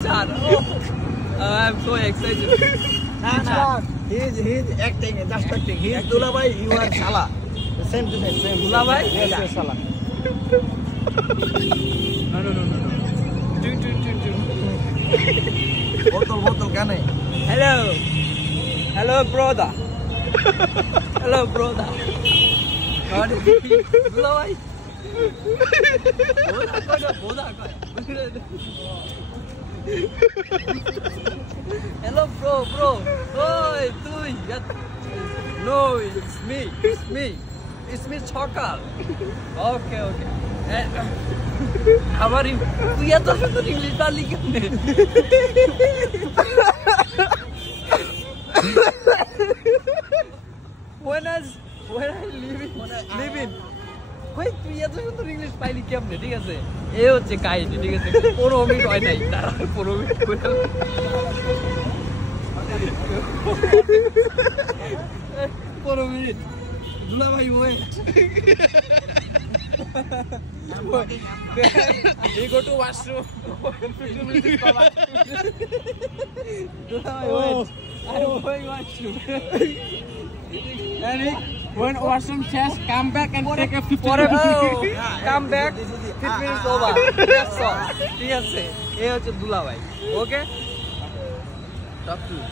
I'm so excited. Nah. He's acting, just acting. He's Dulabhai, you are Shala. Same to same. Dulabhai? Yes, Shala. No. Two. Bottle, can I? Hello, brother. Hello, brother. God, Dulabhai. Boda. Hello, bro. Oi, তুই. No, it's me, Chakal. Okay. How are you? তুই এত সুন্দর English পারলি কেমনে? When I living. ভাই তুই এত সুন্দর ইংলিশ পাইলি কেমনে? ঠিক আছে, এ হচ্ছে কাহিনী। ঠিক আছে, 15 মিনিট হয় নাই, তারা 15 মিনিট করে 15 মিনিট। দুলাভাই ওই he go to washroom. 15 minutes কলা। দুলাভাই ওই I'm going washroom. And when washroom chest, come back and take a 15 come back 15 minutes over. That's all. ঠিক আছে, এ হচ্ছে দুলাভাই। ওকে, talk to you.